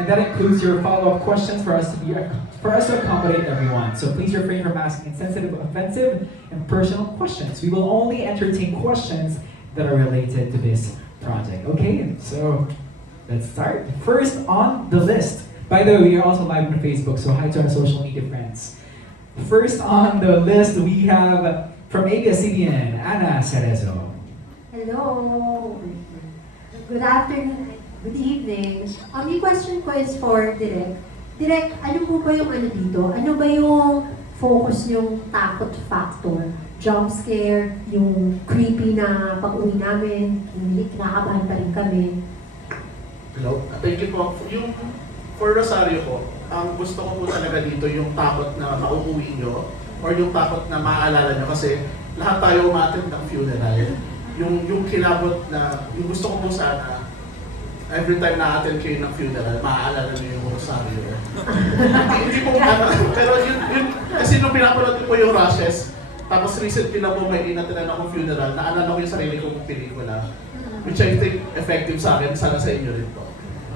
and that includes your follow-up questions for us to accommodate everyone. So please refrain from asking insensitive, offensive, and personal questions. We will only entertain questions that are related to this project. Okay, so let's start. First on the list. By the way, we are also live on Facebook, so hi to our social media friends. First on the list, we have from ABS-CBN, Ana Cerezo. Hello. Good afternoon. Good evening. Yung question ko is for Direk. Direk, ano po ba yung ano dito? Ano ba yung focus yung takot factor? Jump scare, yung creepy na pag-uwi namin, hindi kinakabahan pa rin kami. Hello? Thank you po. Yung for Rosario po, ang gusto ko po talaga dito yung takot na mauuwi nyo or yung takot na maaalala nyo kasi lahat tayo umattend ng funeral. Yung kilabot na, yung gusto ko po sana, every time na-attend kayo ng funeral, maaalala nyo yung Rosario. Hindi po pero yun, kasi nung pinapanood ko po yung Rushes, tapos recently na po may inatinan akong funeral, naalala ko yung sarili kong pelikula, which I think effective sa akin, sana sa inyo rin po.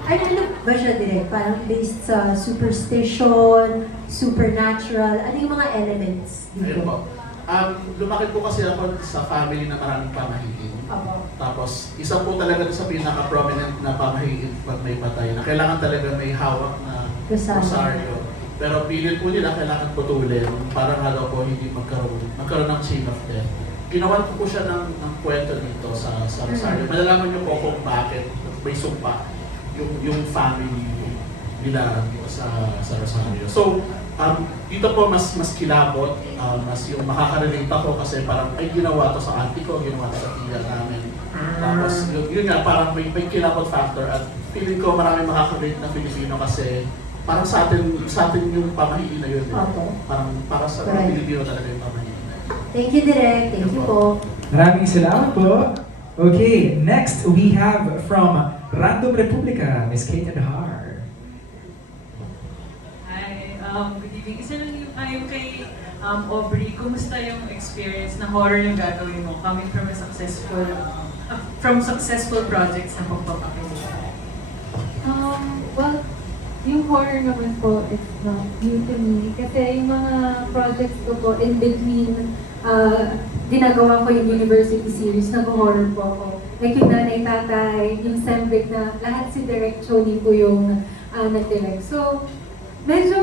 Ano ba siya, Direk? Parang based sa superstition, supernatural, ano yung mga elements dito? Ayun po. Lumaki po kasi ako sa family na maraming pamahiin. Tapos, isa po talaga sa pinaka-prominent na pamahiin pag may patay na kailangan talaga may hawak na rosaryo. Pero pilit po nila kailangan putulin para nga daw po hindi magkaroon ng chain of death. Ginawan ko po siya ng kwento dito sa rosaryo. Malalaman niyo po kung bakit may sumpa yung family nila sa Rosario. So, dito po mas kilabot, mas yung makaka-relate ako kasi parang ay ginawa to sa auntie ko, ginawa to sa tiya namin. Tapos yun nga, parang may kilabot factor at feeling ko marami makaka-relate na Filipino kasi parang sa atin yung pamahiin na yun. Parang para sa mga Pilipino talaga yung pamahiin na yun. Thank you, Direk. Thank you po. Maraming salamat po. Okay, next we have from Random Republica, Miss Kate Adhar. Hi, good evening. Isa lang yung tayo kay Aubrey. Kumusta yung experience na horror yung gagawin mo coming from a successful projects na pagpapakita? Well, yung horror naman po, it's not new to me. Kasi yung mga projects ko po, in between, ginagawa ko yung university series, nag-horror po ako. Like yung Nanay Tatay, yung Sembric na lahat si Direct Choni po yung nag-direct. So, medyo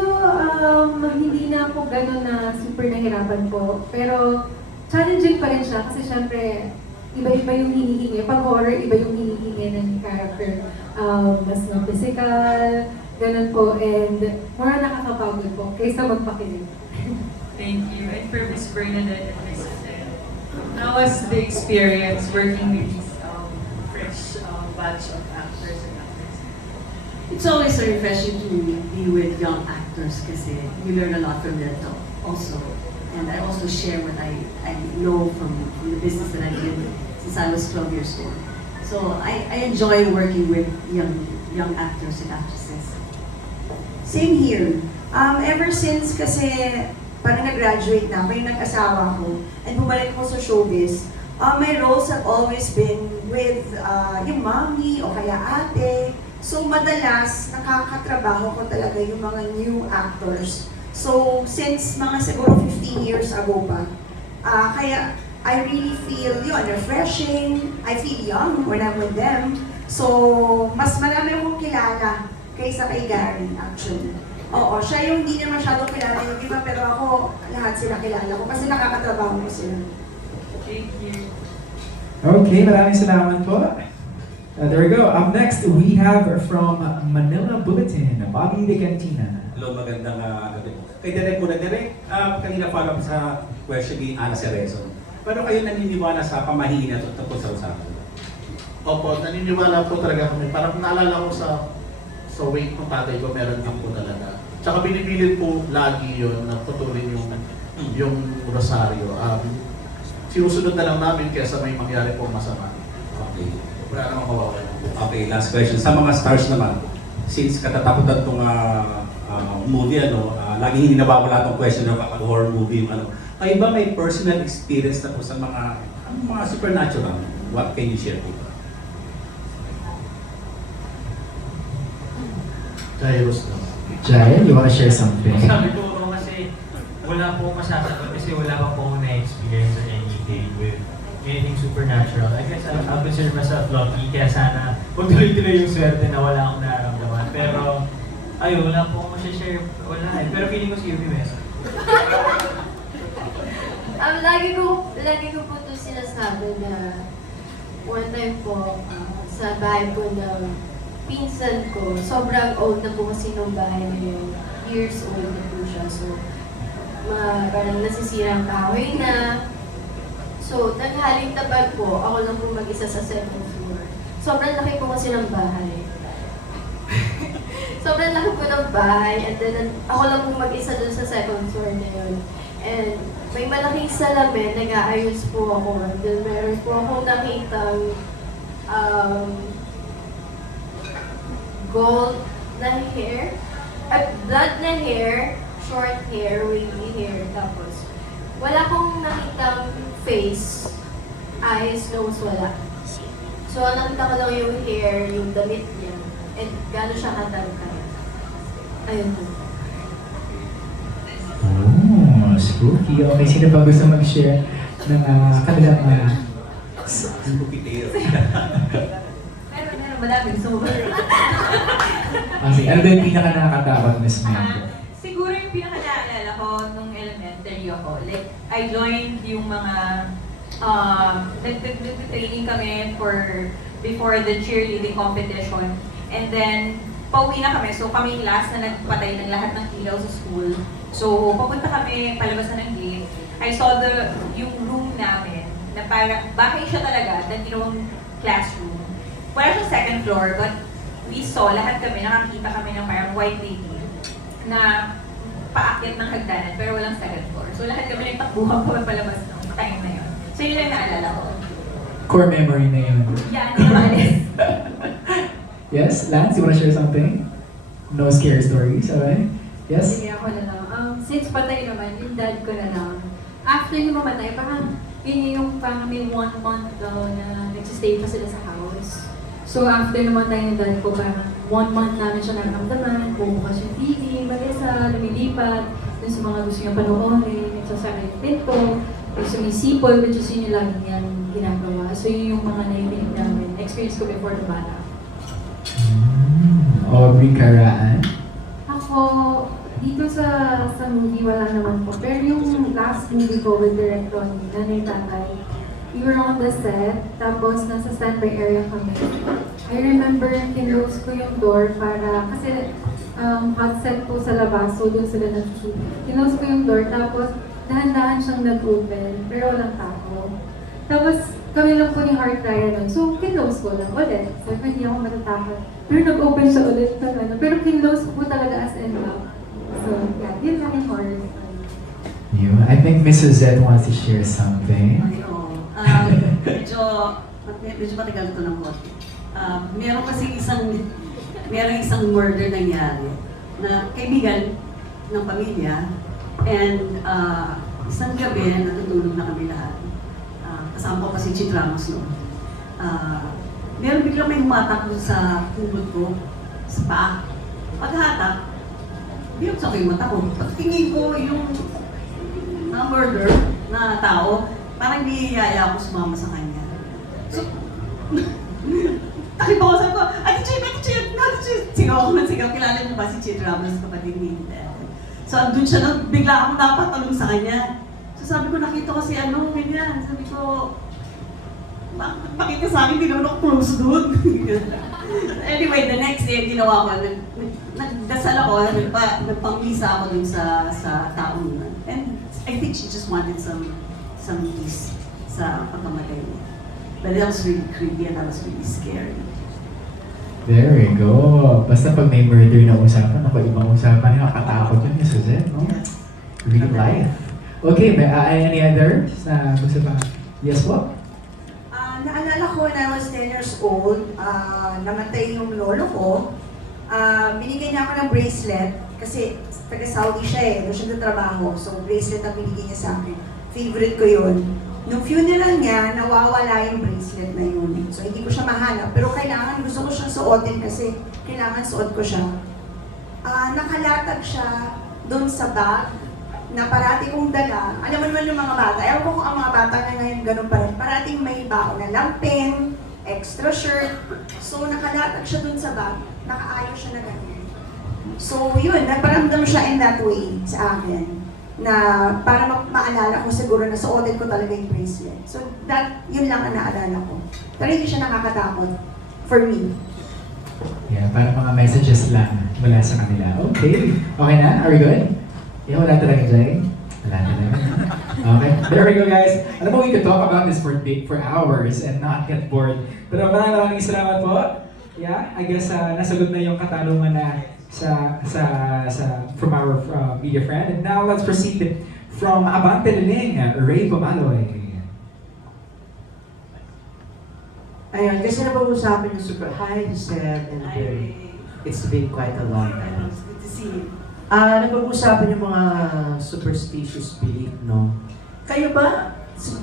hindi na ako gano'n na super nahirapan po. Pero challenging pa rin siya kasi syempre, iba-iba yung hinihingi. Pag horror, iba yung hinihingi ng character. Mas no physical, ganun po. And more nakakapagod po kaysa magpakilig. Thank you. And for Miss Bernadette and Miss Adele, how was the experience working with these fresh batch of actors and actresses? It's always so refreshing to be with young actors kasi you learn a lot from them also. And I also share what I know from the business that I've been since I was 12 years old. So I enjoy working with young actors and actresses. Same here. Ever since kasi parang nag-graduate na, ako yung nag-asawa ko, and bumalik ako sa showbiz, my roles have always been with yung mommy o kaya ate. So madalas, nakakatrabaho ko talaga yung mga new actors. So since mga siguro 15 years ago pa, kaya I really feel yun, refreshing, I feel young when I'm with them. So mas marami akong kilala kaysa kay Gary actually. Oo, siya yung hindi niya masyadong kilala yung iba, pero ako, lahat sila kilala ko kasi nakakatrabaho ko sila. Thank you. Okay, maraming salamat po. There we go. Up next, we have from Manila Bulletin, Bobby De Cantina. Hello, magandang gabi po. Kay Direk muna, Direk, kanina follow up sa question ni Ana Cerezo. Paano kayo naniniwala sa pamahiin na tungkol sa usapan? Opo, naniniwala po talaga kami. Parang naalala ko sa weight ng tatay ko, meron din po talaga. Tsaka binibilin po lagi yun na putulin yung rosaryo. Sinusunod na lang namin kaysa may mangyari po masama. Okay. Wala namang mawawala. Okay, last question. Sa mga stars naman, since katatakutan itong movie, laging hindi nawawala itong question ng kapag horror movie, kayo ba may personal experience na po sa mga supernatural? What can you share po? Jairus daw. Jai, you wanna share something? Sabi ko ako kasi wala po akong masasagot kasi wala pa po akong na-experience or anything with anything supernatural. I guess I'll consider myself lucky kaya sana huwag tuloy-tuloy yung swerte na wala akong nararamdaman. Pero ayun, wala po akong masashare. Wala eh. Pero feeling ko si Yubi meron. Lagi ko po ito sinasabi na one time po sa bahay po ng pinsan ko, sobrang old na po kasi nung bahay na yun. Years old na po siya. So, parang nasisirang kahoy na. So, tanghaling tabag po, ako lang po mag-isa sa second floor. Sobrang laki po kasi ng bahay. Sobrang laki po ng bahay, and then ako lang po mag-isa dun sa second floor na yun. And may malaking salamin, nag-aayos po ako. And then meron po akong nakitang gold na hair, at blood na hair, short hair, wavy hair, tapos wala akong nakitang face, eyes, nose, wala. So, nakita ko lang yung hair, yung damit niya, and gano'n siya katangkay. Ayun po. Oh, spooky. Okay, sino ba gusto mag-share ng kanilang Meron, madami. So, ano ba yung pinaka-nakakatakot, Miss Mendo? Siguro yung pinaka-naalala ko nung elementary ako, like, I joined yung mga, nag-training kami before the cheerleading competition. And then, pauwi na kami. So, kami yung last na nagpatay ng lahat ng ilaw sa school. So, papunta kami, palabas na ng gate. I saw yung room namin, na parang, bahay siya talaga, then yung classroom. Wala siyang second floor, but we saw, lahat kami, nakakita kami ng parang white lady na paakyat ng hagdanan, pero walang second floor. So, lahat kami nagtakbuhan pa palabas ng time na yun. So, yun lang naalala ko. Core memory na yun. Yan, namalis. Yes, Lance, you wanna share something? No scary stories, alright? Yes? Sige, ako na lang. Since patay naman, yung dad ko na lang. After yung mamatay, parang yun yung parang may 1 month daw na nagsistay pa sila sa house. So after namatay yung dad ko, parang 1 month namin siya nararamdaman, bumubukas yung TV, mag-isa, lumilipat, dun sa mga gusto niya panoorin, nagsasara yung pinto, sumisipol, which is yun yung lagi niyan ginagawa. So yun yung mga naibinig namin, experience ko before the bata. Aubrey Caraan? Ako, dito sa movie, wala naman po. Pero yung last movie ko with Direct Ronnie, Nanay Tatay, we were on the set, tapos nasa standby area kami. I remember kinlose ko yung door para, kasi hot set po sa labas, so doon sila nag-shoot. Kinlose ko yung door, tapos dahan-dahan siyang nag-open, pero walang tao. Tapos kami lang po ni Heart Ryan nun, so kinlose ko lang ulit. So hindi ako matatakot. Pero nag-open siya ulit ng ano, pero kinlose ko po talaga as in lock. So yeah, yun lang yung horror story. You, I think Mrs. Z wants to share something. Ay, oo. Medyo matagal ito ng konti. Meron kasi isang murder nangyari na kaibigan ng pamilya, and isang gabi natutulog na kami lahat. Kasama ko kasi Chit Ramos noon. Meron biglang may humatak sa pulot ko, sa paa. Paghatak, binuksan ko yung mata ko. Pagtingin ko yung murder na tao, parang niyayaya ako sumama sa kanya. So, takip ako, sabi ko, Ate Chit! Sigaw ako ng sigaw. Kilala niyo ba si Chit Ramos, kapatid ni Hindi? So, andun siya na, bigla akong napatalong sa kanya. So, sabi ko, nakita ko si ganyan. Sabi ko, bakit ka sa akin, hindi naman ako close doon. Anyway, the next day, ginawa ko, nagdasal ako, nagpangmisa ako dun sa taong yun. And I think she just wanted some peace sa pagkamatay niya. But that was really creepy and that was really scary. There we go. Basta pag may murder na usapan, ako ibang usapan, nakakatakot yun, Mrs. Z, no? Real life. Okay, may any others na gusto pa? Yes po? Naalala ko when I was 10 years old, namatay yung lolo ko. Binigyan niya ako ng bracelet kasi taga-Saudi siya eh, doon siya trabaho. So bracelet ang binigyan niya sa akin. Favorite ko yun. Nung funeral niya, nawawala yung bracelet na yun. So hindi ko siya mahanap, pero gusto ko siyang suotin kasi kailangan suot ko siya. nakalatag siya doon sa bag na parati kong dala. Alam mo naman yung mga bata, ewan ko kung ang mga bata na ngayon ganun pa rin, parating may baon na lampin, extra shirt. So nakalatag siya doon sa bag, nakaayos siya na ganun. So yun, nagparamdam siya in that way sa akin na para maalala ko siguro na suotin ko talaga yung bracelet. So yun lang ang naalala ko. Pero hindi siya nakakatakot for me. Yeah, para mga messages lang mula sa kanila. Okay. Okay na? Are we good? Yeah, wala talaga, Jay? Wala talaga. Okay. There we go, guys. Alam mo, we could talk about this for hours and not get bored. Pero maraming salamat po. Yeah, I guess nasagot na yung katanungan na from our media friend. And now let's proceed from Abante Liling, Ray Pumaloy. Ayun, kasi napag-usapan yung super high, Giselle, and Barry. It's been quite a long time. It's good to see you. Napag-usapan yung mga superstitious belief, no? Kayo ba,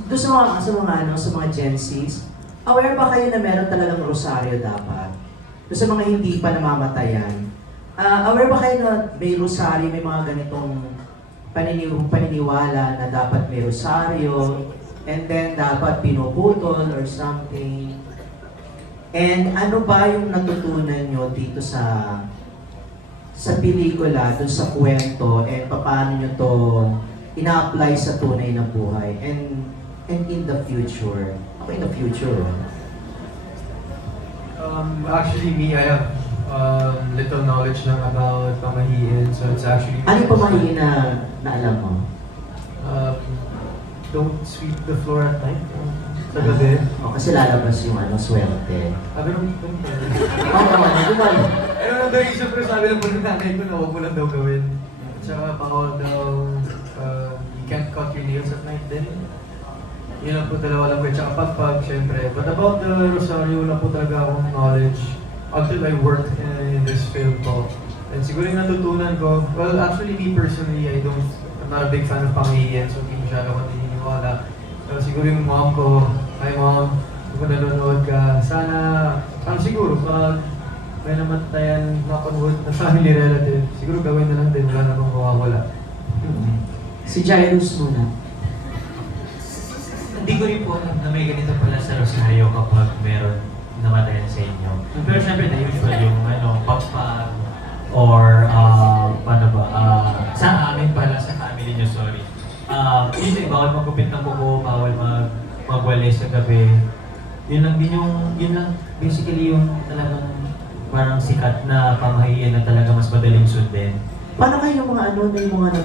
doon sa mga Gen Zs, aware ba kayo na meron talagang rosaryo dapat? Doon sa mga hindi pa namamatayan, aware ba kayo na may rosaryo, may mga ganitong paniniwala na dapat may rosaryo, and then dapat pinuputol or something? And ano ba yung natutunan nyo dito sa pelikula, dun sa kwento, and paano nyo to ina-apply sa tunay na buhay and in the future? Ako in the future. Actually, me, I have little knowledge lang about pamahiin, so it's actually... Ano yung pamahiin na alam mo? Don't sweep the floor at night. Sa gabi. O, kasi lalabas yung swerte. Ganun pa. Oo, diba? Ano lang daw yung siyempre sabi ng mga nanay ko na huwag mo lang daw gawin. At saka bawal daw, you can't cut your nails at night din. Yun lang po dalawa lang po. At saka pagpag, siyempre. But about the rosaryo, wala po talaga akong knowledge until I worked in this field po. And siguro yung natutunan ko, well, actually me personally, I'm not a big fan of pamahiin, so hindi masyado ko naniniwala. So siguro yung mom ko, hi mom, kung nanonood ka, sana siguro pag may namatayan mapanood na family relative, siguro gawin na lang din, wala namang mawawala. Si Jairus muna. Hindi ko rin po alam na may ganito pala sa Rosario kapag meron namatayan sa inyo. Pero syempre, the usual yung pagpag or sa amin pala, sa family nyo, sorry. Usually, bawal magkupit ng kuko, bawal magwalis sa gabi. Yun lang basically yung talagang parang sikat na pamahiin na talaga mas madaling sundin. Paano kayo yung mga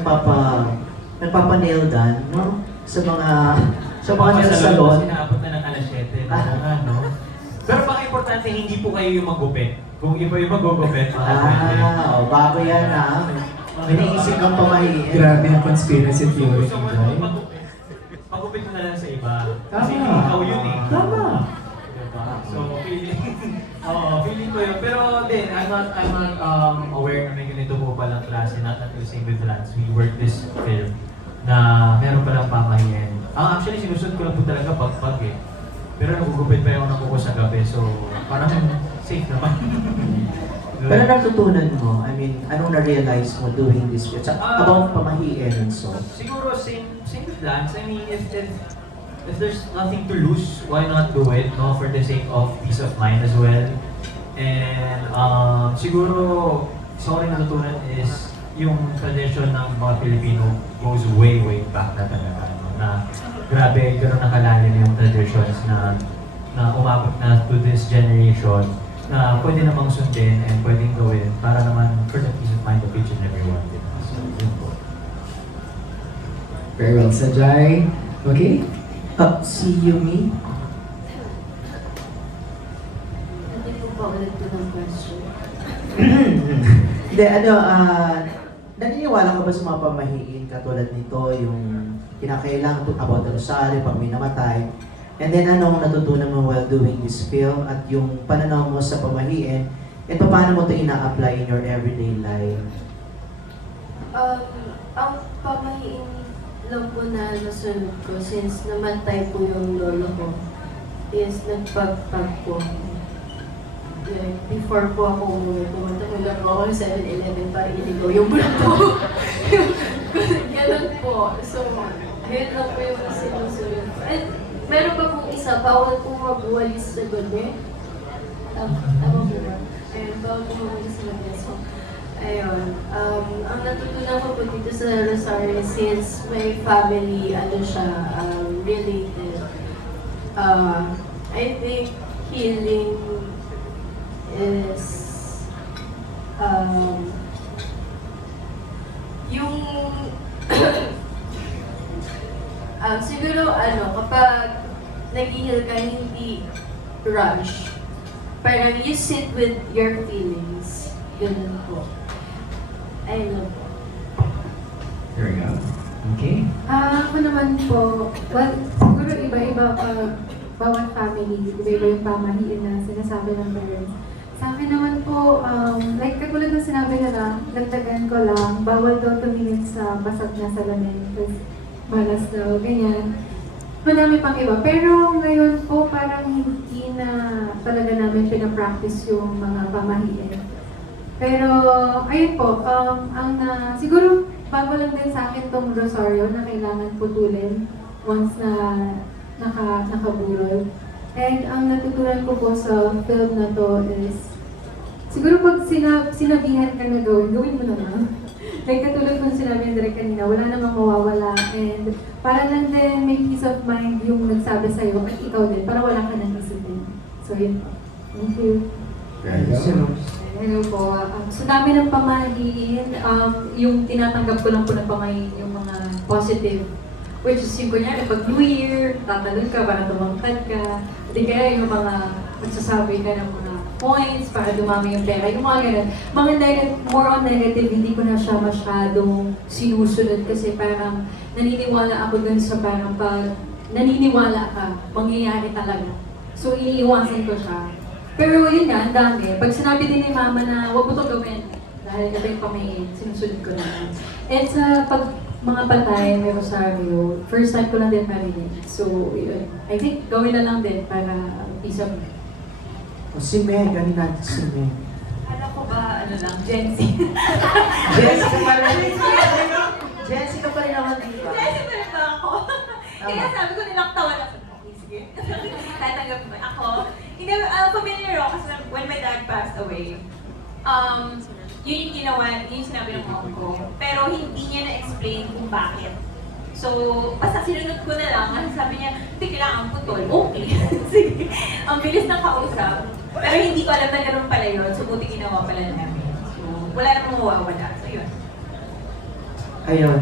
nagpapa-nail gun, no? Sa mga nail salon? Sinaabot na ng alas 7. Pero baka importante, hindi po kayo yung magupit. Kung iba yung magugupit, bago yan May naisip kang pamahiin. Grabe ang conspiracy theory. Gusto mo naman magupit mo na lang sa iba. Kasi Tama. ikaw yun eh. Tama. Diba? So, feeling ko yun. Pero din, I'm not aware na may ganito po palang klase, not at the same with Lance. We work this film na meron palang pamahiin. Actually, sinusunod ko lang po talaga pagpag eh. Pero nagugupit pa yung nakuko sa gabi, so parang safe naman. Pero natutunan mo, I mean, anong na-realize mo doing this film? About pamahiin and so? Siguro same with Lance. I mean, if there's nothing to lose, why not do it, no? For the sake of peace of mind as well. And siguro, isa ko rin natutunan is yung tradition ng mga Pilipino goes way back na talaga. Na grabe, gano'n nakalalim yung traditions na umabot na to this generation na pwede namang sundin and pwedeng gawin para naman for the peace of mind of each and everyone. So, yun po. Very well said, Jai. Okay? Si Yumi? Hindi po pa ulit po ng question. Hindi, naniniwala ka ba sa mga pamahiin katulad nito, yung kinakailangan about the Rosario pag may namatay? And then anong natutunan mo while doing this film at yung pananaw mo sa pamahiin at paano mo ito ina-apply in your everyday life? Ang pamahiin lang po na nasunod ko since namatay po yung lolo ko is nagpagpag po. before po ako pumunta ko lang ako ng 7-Eleven para iligaw yung buto. Ganun po. So, yun lang po yung sinusunod. At meron pa pong isa, bawal po magwalis sa gabi. Tama po ba? Ayun, bawal po magwalis sa gabi. So, ayun. Ang natutunan ko po dito sa Rosario, since my family, related, I think healing is yung siguro kapag nag-heal ka, hindi rush. Parang you sit with your feelings. Ganun po. I love po. There we go. Okay. Ako naman po, well, siguro iba-iba bawat family, iba-iba yung pamahiin na sinasabi ng parents. Sa akin naman po, like katulad ng sinabi nila, dagdagan ko lang, bawal daw tumingin sa basag na salamin, kasi malas daw, ganyan. Madami pang iba. Pero ngayon po, parang hindi na talaga namin pinapractice yung mga pamahiin. Pero, ayun po, siguro, bago lang din sa akin tong rosaryo na kailangan putulin once na nakaburol. And ang natutunan ko po sa film na to is, siguro pag sinabihan ka na gawin mo na lang. Like katulad kung sinabi ng direct kanina, wala namang mawawala. And para lang din may peace of mind yung nagsabi sa'yo at ikaw din, para wala ka nang isipin. So yun po. Thank you. There you go. Hello po. Sa dami ng pamahiin, yung tinatanggap ko lang po ng pamahiin, yung mga positive. Which is yung kunyari, pag New Year, tatalon ka para tumangkad ka. Hindi kaya yung mga magsasabi ka ng mga points para dumami yung pera. Yung mga ganun. More on negative, hindi ko na siya masyadong sinusunod kasi parang naniniwala ako dun sa parang pag naniniwala ka, mangyayari talaga. So, iniiwasan ko siya. Pero yun nga, ang dami. Pag sinabi din ni Mama na huwag mo ito gawin, dahil ito yung pamahiin, sinusunod ko na. And sa mga patay, may rosaryo, first time ko lang din marinig. So, yun. I think gawin na lang din para peace of mind. O si Meg, ano natin si Meg? Alam ko ba, Gen Z? Jessica pa rin. Jessica pa rin naman dito. Gen Z pa rin ba ako? Kaya sabi ko nilang tawa na. Okay, sige. Tatanggap mo. Ako, hindi, familiar ako kasi when my dad passed away, yun yung ginawa, yun yung sinabi ng mom ko. Pero hindi niya na-explain kung bakit. So, basta sinunod ko na lang. Kasi sabi niya, hindi kailangan putol. Okay. Sige. Ang bilis ng kausap. Pero hindi ko alam na ganun pala yun. So, buti ginawa pala namin. So, wala namang mawawala. So, yun. Ayun.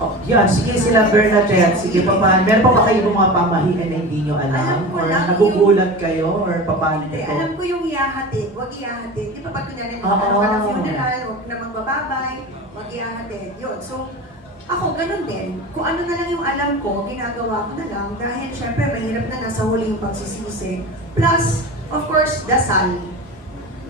Oh, yan, sige sila Bernadette. Sige pa pa. Meron pa ba kayo mga pamahiin na hindi nyo alam? Alam ko Or lang nagugulat kayo? Or paano Hindi, ito? alam ko yung ihahatid, huwag ihahatid. Di ba pag kunyari, Oo. ka ng funeral, huwag namang bababay, huwag ihahatid. Yun. So, ako, ganun din. Kung ano na lang yung alam ko, ginagawa ko na lang. Dahil syempre, mahirap na nasa huli yung pagsisisi. Plus, of course, dasal.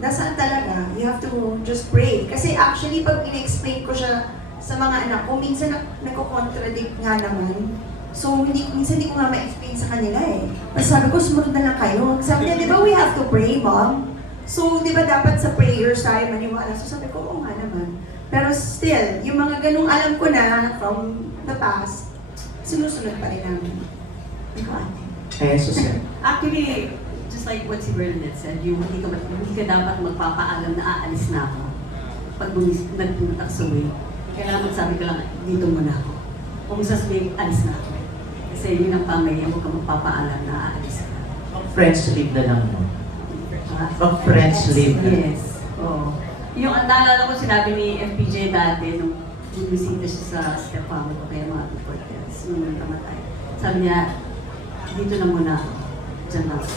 Dasal talaga. You have to just pray. Kasi actually, pag in-explain ko siya sa mga anak ko, minsan nagko-contradict nga naman. So, minsan hindi ko nga ma-explain sa kanila eh. Tapos sabi ko, sumunod na lang kayo. Sabi niya, di ba we have to pray, Mom? So, di ba dapat sa prayers tayo maniwala? So, sabi ko, oo nga naman. Pero still, yung mga ganung alam ko na from the past, sinusunod pa rin namin. Ikaw, ate. Eh, Susan. Actually, just like what si Bernadette said, hindi ka dapat magpapaalam na aalis na ako. Pag nagpunta sa way, kailangan magsabi ka lang, dito muna ako. Kung sasabihin, alis na ako. Kasi yun ang pamahiyan, huwag ka magpapaalam na aalis ka. Friends leave na lang mo. Friends leave na. Yes. Oo. Yung naalala ko sinabi ni FPJ dati nung bumisita siya sa stepmom ko kaya mga Cortez nung namatay. Sabi niya, dito na muna ako. Diyan na ako.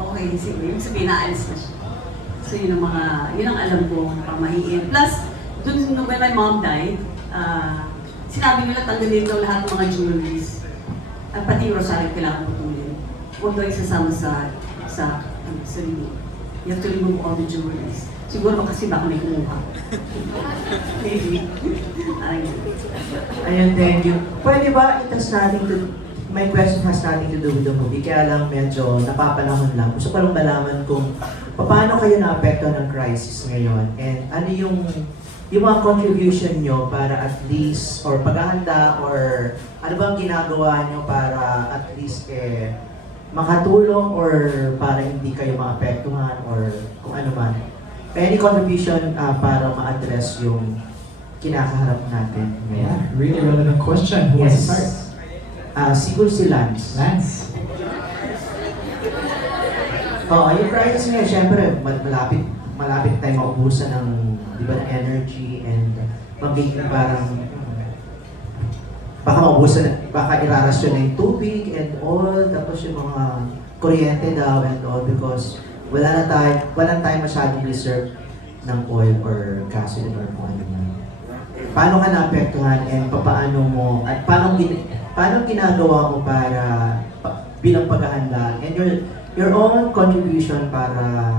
Okay, sige. Yung sabihin, naalis na siya. So yun ang alam ko na pamahiin. Plus, dun when my mom died, sinabi nila tanggalin daw lahat ng mga jewelries. At pati yung rosaryo kailangan putulin. Huwag daw isasama sa limit. You have to remove all the jewelries. Siguro kasi baka may kumuha. Maybe. Ayun, thank you. Pwede ba itas natin to my question has nothing to do with the movie, kaya lang medyo napapanahon lang. Gusto ko lang malaman kung paano kayo naapekto ng crisis ngayon and ano yung mga contribution nyo para at least, or paghahanda, or ano bang ginagawa nyo para at least makatulong or para hindi kayo maapektuhan or kung ano man. Any contribution para ma-address yung kinakaharap natin ngayon? Yeah, really relevant question. Who wants to start? Siguro si Lance. Lance. Yung crisis ngayon, syempre, malapit tayo maubusan ng, di ba, ng energy and magiging parang baka maubusan, baka irarasyon na yung tubig and all, tapos yung mga kuryente daw and all because walang tayo masyadong reserve ng oil or gasoline or kung ano man. Paano ka naapektuhan and paano mo, at paano ginagawa mo para bilang paghahanda and your own contribution para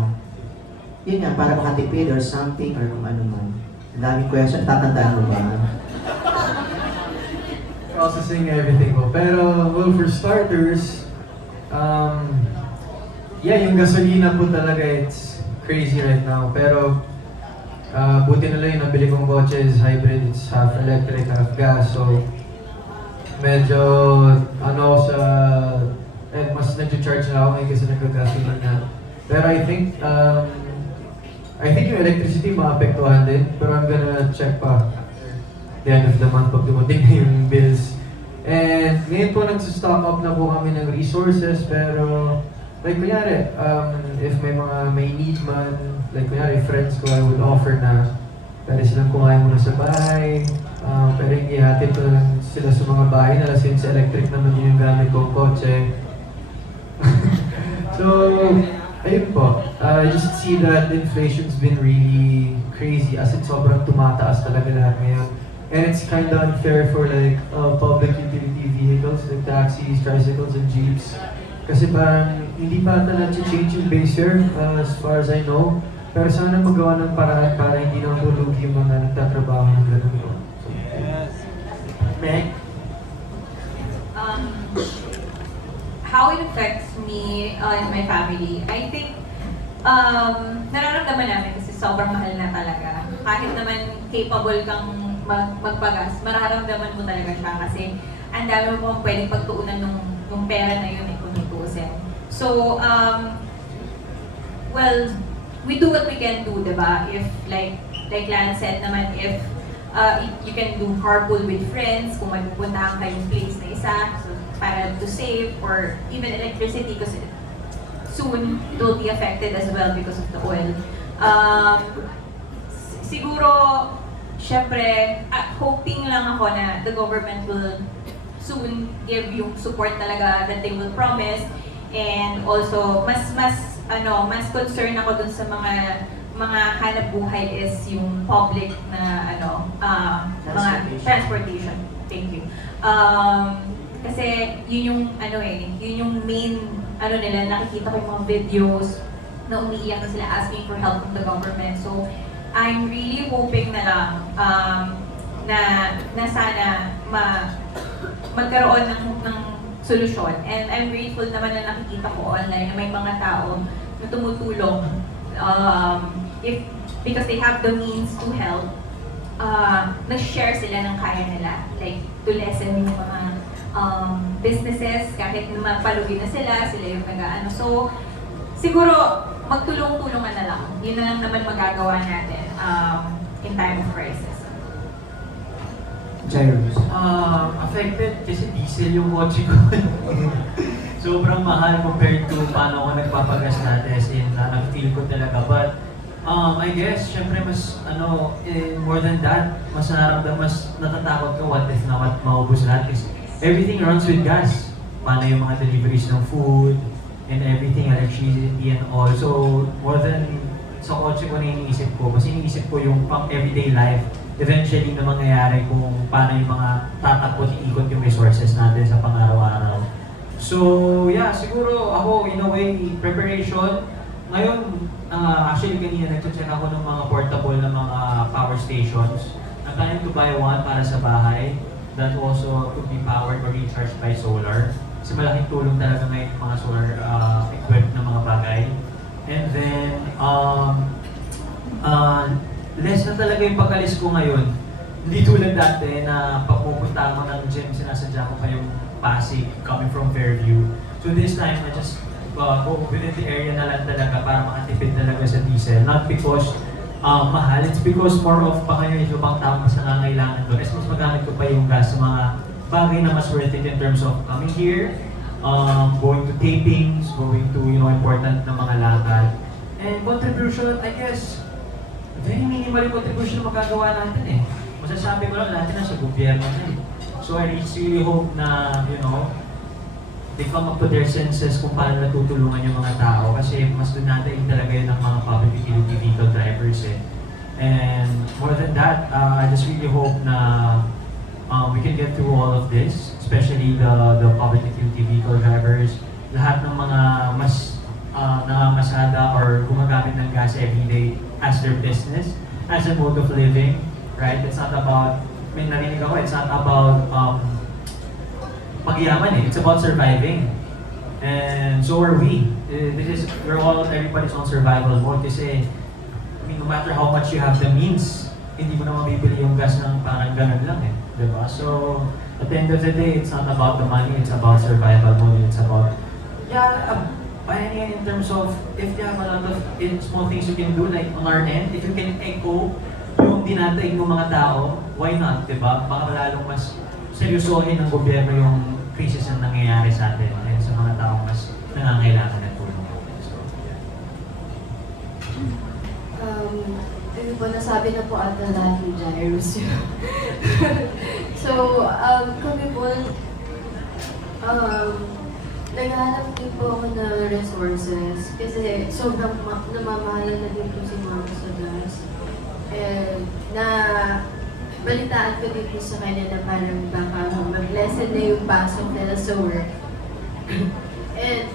yun nga, para makatipid or something or kung ano man. Ang daming question, tatandaan mo ba? Processing everything ko. Pero, well, for starters, yung gasolina po talaga, it's crazy right now. Pero, buti na lang yung nabili kong kotse is hybrid, it's half electric, half gas. So, medyo, mas nag-charge na ako ngayon kasi nagkagasolina. Pero I think yung electricity maapektuhan din, pero I'm gonna check pa the end of the month pag dumating na yung bills. And ngayon po nagsistock up na po kami ng resources, pero like kunyari, if may need man, like kunyari friends ko, I would offer na pwede silang kumain muna sa bahay, pero hindi hatid ko lang sila sa mga bahay nila since electric naman yung gamit kong kotse. So, ayun po, I just see that inflation's been really crazy as in sobrang tumataas talaga lahat ngayon. And it's kind of unfair for like public utility vehicles like taxis, tricycles, and jeeps. Kasi parang hindi pa ata na-change yung base fare as far as I know. Pero sana magawa ng paraan para hindi nang tulugi yung mga nagtatrabaho ng ganun po. So, Yes. Meg? How it affects me and my family, I think nararamdaman namin kasi sobrang mahal na talaga. Kahit naman capable kang magpagas, mararamdaman mo talaga siya kasi ang dami mo pong pwedeng pagtuunan ng pera na yun kung tutusin. So, well, we do what we can do, diba? If, like Lance said naman, if you can do carpool with friends, kung magpupuntahan kayong place na isa, so para to save, or even electricity kasi soon it will be affected as well because of the oil. Siguro, syempre, hoping lang ako na the government will soon give yung support talaga that they will promise, and also mas concerned ako dun sa mga hanap buhay is yung public na mga transportation. Thank you. Kasi yun yung yun yung main nila, nakikita ko yung mga videos na umiiyak na sila asking for help from the government. So I'm really hoping na lang na sana magkaroon ng solusyon. And I'm grateful naman na nakikita ko online na may mga tao na tumutulong because they have the means to help. Nag-share sila ng kaya nila, like to lessen yung mga businesses, kahit mapalugi na sila yung nag-aano. So, siguro, magtulong-tulungan na lang. Yun na lang naman magagawa natin in time of crisis. Jairus. Affected kasi diesel yung kotse ko. Sobrang mahal compared to paano ako nagpapagas natin, as in, nag-feel ko talaga. But, I guess, syempre mas, more than that, mas natatakot ka, what if na maubos lahat. Kasi everything runs with gas. Paano yung mga deliveries ng food, and everything, electricity and all. So, more than sa kotse ko na iniisip ko, mas iniisip ko yung pang everyday life, eventually na mangyayari kung paano yung mga tatakot, iikot yung resources natin sa pang-araw-araw. So, yeah, siguro ako, in a way, preparation. Ngayon, actually kanina nag-check ako ng mga portable na mga power stations. I'm planning to buy one para sa bahay that also could be powered or recharged by solar. Kasi malaking tulong talaga ngayon yung mga solar equipped na mga bagay. And then, less na talaga yung pag-alis ko ngayon. Hindi tulad dati na papupunta ako ng gym, sinasadya ko pa yung Pasig coming from Fairview. So this time, I just go within the area na lang talaga para makatipid talaga sa diesel. Not because mahal, it's because more of baka yung ibang tao mas nangangailangan doon. Mas magamit ko pa yung gas sa mga bagay na mas worth it in terms of coming here, going to tapings, going to important na mga lakad. And contribution, I guess, very minimal yung contribution na magagawa natin eh. Masasabi ko lang natin na sa gobyerno na eh. So I really hope na, they come up to their senses kung paano natutulungan yung mga tao kasi mas doon natin talaga yun ng mga public utility vehicle drivers eh. And more than that, I just really hope na we can get through all of this, especially the public utility vehicle drivers, lahat ng mga mas nangamasada or gumagamit ng gas everyday as their business, as a mode of living, right? It's not about, may narinig ako, it's not about pagyaman eh. It's about surviving. And so are we. Everybody's on survival mode kasi, no matter how much you have the means, hindi mo na mabibili yung gas ng parang ganun lang eh. Diba? So, at the end of the day, it's not about the money, it's about survival mode. It's about, in terms of, if you have a lot of small things you can do, like on our end, if you can echo yung dinataig ng mga tao, why not, diba? Baka lalong mas seryosohin ng gobyerno yung krisis na nangyayari sa atin and sa mga tao mas nangangailangan ng tulong. Ano po, nasabi na po ata lahat ni Jairus yun. So, kami po, naghahanap din po ako ng resources kasi sobrang namamahalan na din po si Mama sa gas. And balitaan ko din po sa kanya na parang baka mag-lessen na yung pasok nila sa work. And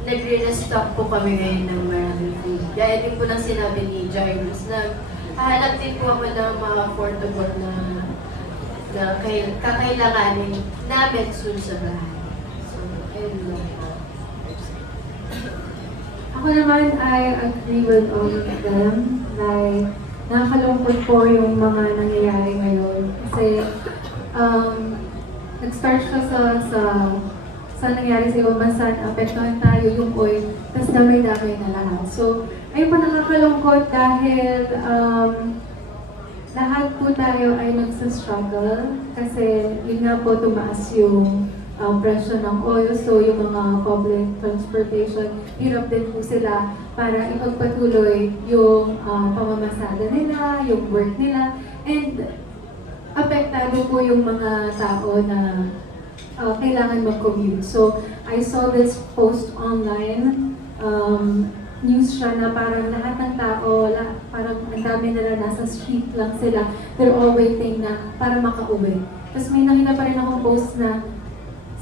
nagre-restock po kami ngayon ng maraming food. Kaya din po lang sinabi ni Jairus na hahanap din po ako ng mga portable na kakailanganin namin soon sa bahay. So, ayun lang po. Ako naman, I agree with all of them. Like, nakakalungkot po yung mga nangyayari ngayon. Kasi, nag-start siya sa nangyari sa ibang bansa, apektuhan tayo yung oil, tapos damay-damay na lahat. So, ayun pa nakakalungkot dahil lahat po tayo ay nagsastruggle kasi yun nga po tumaas yung presyo ng oil. So, yung mga public transportation, hirap din po sila para ipagpatuloy yung pamamasada nila, yung work nila, and apektado po yung mga tao na kailangan mag-commute. So, I saw this post online, news siya na parang lahat ng tao, parang ang dami nila nasa street lang sila, they're all waiting na para makauwi. Tapos may nakita pa rin akong post na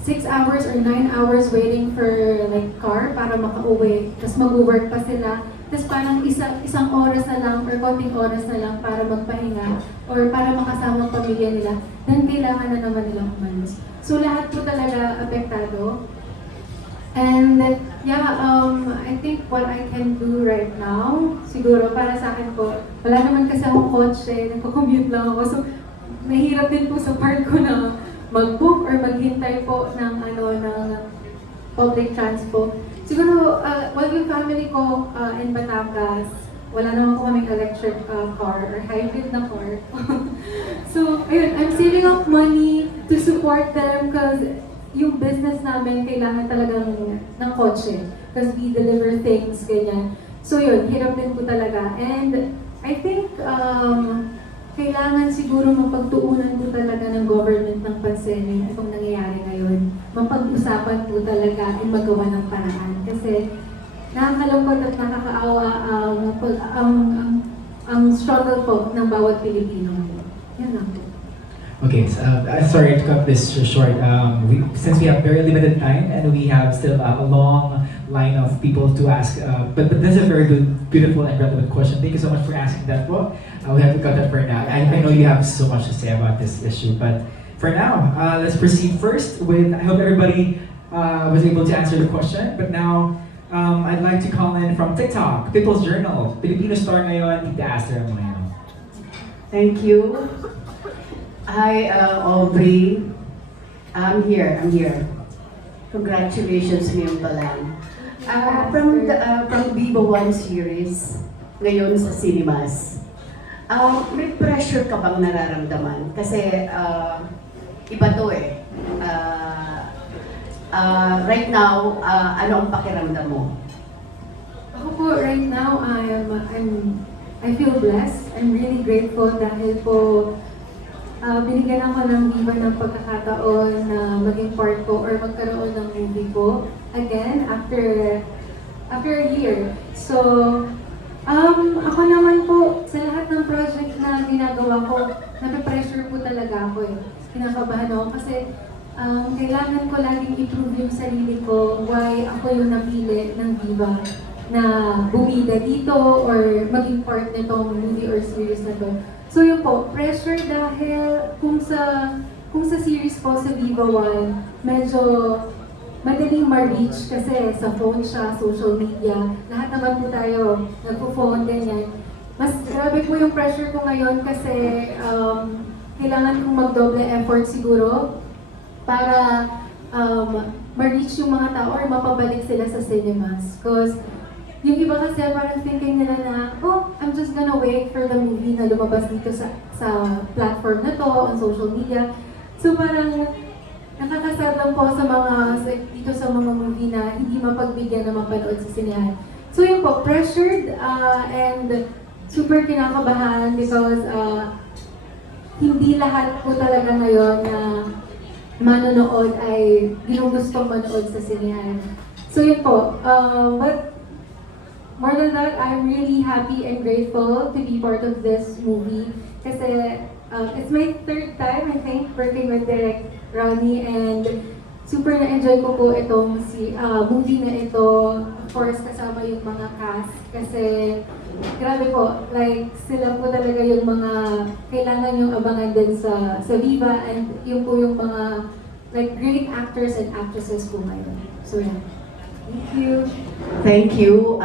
6 hours or 9 hours waiting for like car para makauwi. Tapos mag-work pa sila. Tapos parang isang oras na lang or konting oras na lang para magpahinga or para makasama ang pamilya nila. Then kailangan na naman nilang umalis. So lahat po talaga apektado. And I think what I can do right now, siguro para sa akin po, wala naman kasi akong kotse, nagko-commute lang ako. So mahirap din po sa part ko na mag-book or maghintay po ng public transport. Siguro, yung family ko in Batangas, wala naman po kaming electric car or hybrid na car. So, ayun, I'm saving up money to support them because yung business namin kailangan talagang ng kotse because we deliver things, ganyan. So yun, hirap din po talaga. And I think kailangan siguro mapagtuunan po talaga ng government ng pansin itong nangyayari ngayon. Mapag-usapan po talaga at magawa ng paraan. Kasi nakakalungkot at nakakaawa ang struggle po ng bawat Pilipino ngayon. Yan lang po. Okay, so, sorry to cut this short. Since we have very limited time and we have still a long line of people to ask, but this is a very good, beautiful and relevant question. Thank you so much for asking that, bro. We have to cut that for now. I know you have so much to say about this issue, but For now, let's proceed first with, I hope everybody was able to answer the question, but now I'd like to call in from TikTok, People's Journal, Filipino star ngayon, Tita Aster Moyano. Thank you. Hi, Aubrey. I'm here. Congratulations, Miyam Balan. From Viva One series, ngayon sa cinemas. May pressure ka bang nararamdaman? Kasi iba to eh. Right now, ano ang pakiramdam mo? Ako po, right now, I feel blessed. I'm really grateful dahil po binigyan ako ng Viva ng pagkakataon na maging part ko or magkaroon ng movie ko again after a year. So, ako naman po, sa lahat ng project na ginagawa ko, nape-pressure po talaga ako eh. Kinakabahan ako kasi kailangan ko laging i-prove yung sarili ko why ako yung napili ng Viva na bumida dito or maging part nitong movie or series na to. So yun po, pressure dahil kung sa series po sa Viva One, medyo madaling ma-reach kasi sa phone siya, social media, lahat naman po tayo nagpo-phone, ganyan. Mas grabe po yung pressure ko ngayon kasi kailangan kong magdoble effort siguro para ma-reach yung mga tao or mapabalik sila sa cinemas. Because yung iba kasi parang thinking nila na, oh, I'm just gonna wait for the movie na lumabas dito sa platform na to, on social media. So parang nakakasad lang po sa dito sa mga movie na hindi mapagbigyan na mapanood sa sinehan. So yun po, pressured and super kinakabahan because hindi lahat po talaga ngayon na manonood ay ginugustong manood sa sinehan. So yun po, but more than that, I'm really happy and grateful to be part of this movie. Kasi it's my third time, I think, working with Direk Ronnie, and super na-enjoy ko po itong movie na ito. Of course, kasama yung mga cast. Kasi, grabe po, like, sila po talaga yung mga kailangan yung abangan din sa Viva, and yung po yung mga like great actors and actresses po ngayon. So, yeah. Thank you. Thank you.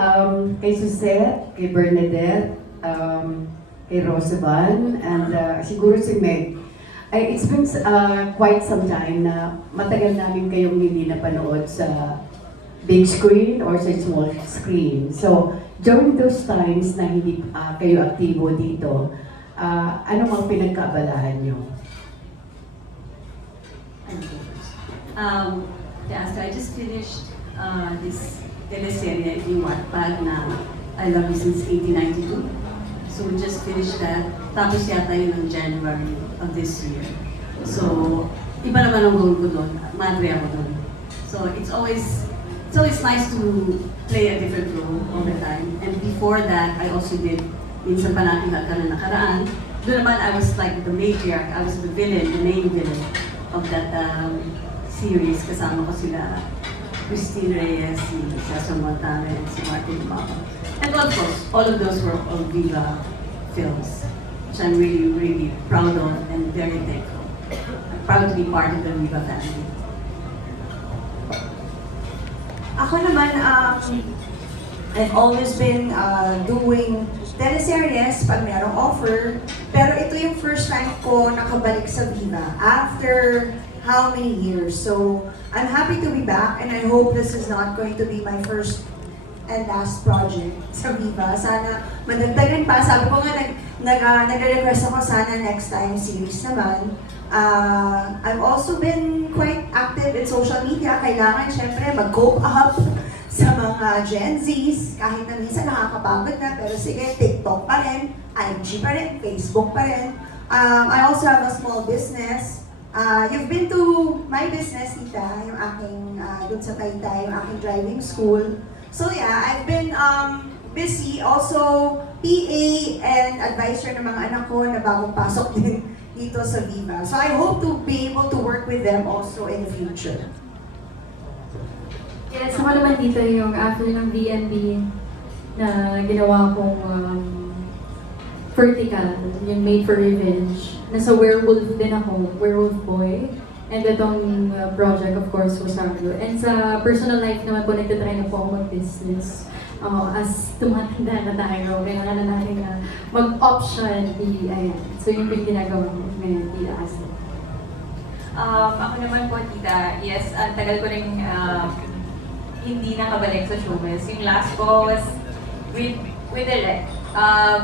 Kay Suzette, kay Bernadette, kay Rosaban, and siguro si Meg. It's been quite some time na matagal namin kayong hindi napanood sa big screen or sa small screen. So, during those times na hindi kayo aktibo dito, ano mga pinagkaabalahan nyo? I just finished this teleserye in Wattpad na I Love You Since 1892. So we just finished that. Tapos yata yun ng January of this year. So, iba naman ang role ko doon. Madre ako doon. So it's always nice to play a different role all the time. And before that, I also did Minsan Pa Nating Ka na Nakaraan. Doon naman I was like the matriarch. I was the villain, the main villain of that series. Kasama ko sila Christine Reyes, si Cesar Montana, and si Martin Mapa. And of course, all of those were all Viva films, which I'm really, really proud of and very thankful. I'm proud to be part of the Viva family. Ako naman, I've always been doing teleseries pag mayroong offer, pero ito yung first time ko nakabalik sa Viva after how many years. So, I'm happy to be back and I hope this is not going to be my first and last project sa Viva. Sana madagdagan pa. Sabi ko nga, nag-request ako sana next time series naman. I've also been quite active in social media. Kailangan syempre mag-cope up sa mga Gen Zs. Kahit na minsan nakakapagod na, pero sige, TikTok pa rin, IG pa rin, Facebook pa rin. I also have a small business. You've been to my business, Tita, yung aking, dun sa Taytay, yung aking driving school. So yeah, I've been busy, also PA and advisor ng mga anak ko na bagong pasok din dito sa Viva. So I hope to be able to work with them also in the future. Yes, ako naman dito yung after ng BNB na ginawa kong Vertical, yung Made for Revenge. Nasa werewolf din ako, werewolf boy. And itong project, of course, Rosario. And sa personal life naman po, nagtatry na po ako mag-business. As tumatanda na tayo, kailangan na natin mag-option, ayan. So yun yung ginagawa ko ngayon, Tita Asta. Ako naman po, tita, yes, ang tagal ko rin hindi nakabalik sa showbiz. Yung last ko was with Direk.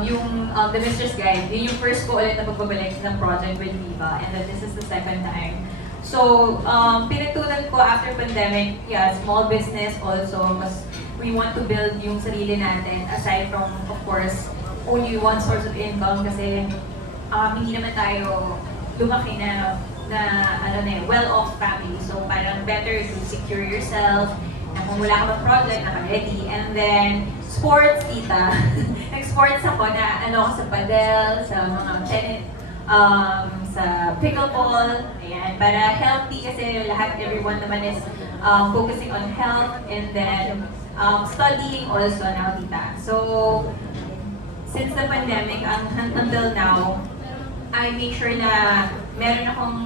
Yung The Mistress Guide, yun yung first ko ulit na pagbabalik ng project with Viva, and then this is the second time. So, pinagtunan ko after pandemic, yeah, small business also, mas we want to build yung sarili natin aside from, of course, only one source of income kasi hindi naman tayo lumaki na well-off family. So, parang better to secure yourself, na kung wala ka bang project, naka-ready. And then, sports, tita. Nag-sports ako na ako sa padel, sa mga tennis, sa pickleball, ayan, para healthy kasi everyone naman is focusing on health, and then studying also now, tita. So, since the pandemic until now, I make sure na meron akong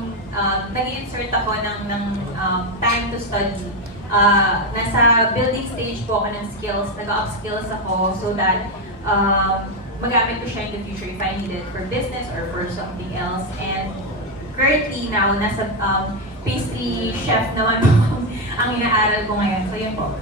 nag-insert ako ng time to study. Nasa building stage po ako ng skills, nag-upskills ako so that magamit ko siya in the future if I need it for business or for something else. And currently now, nasa pastry chef naman po ang inaaral ko ngayon. So yun po.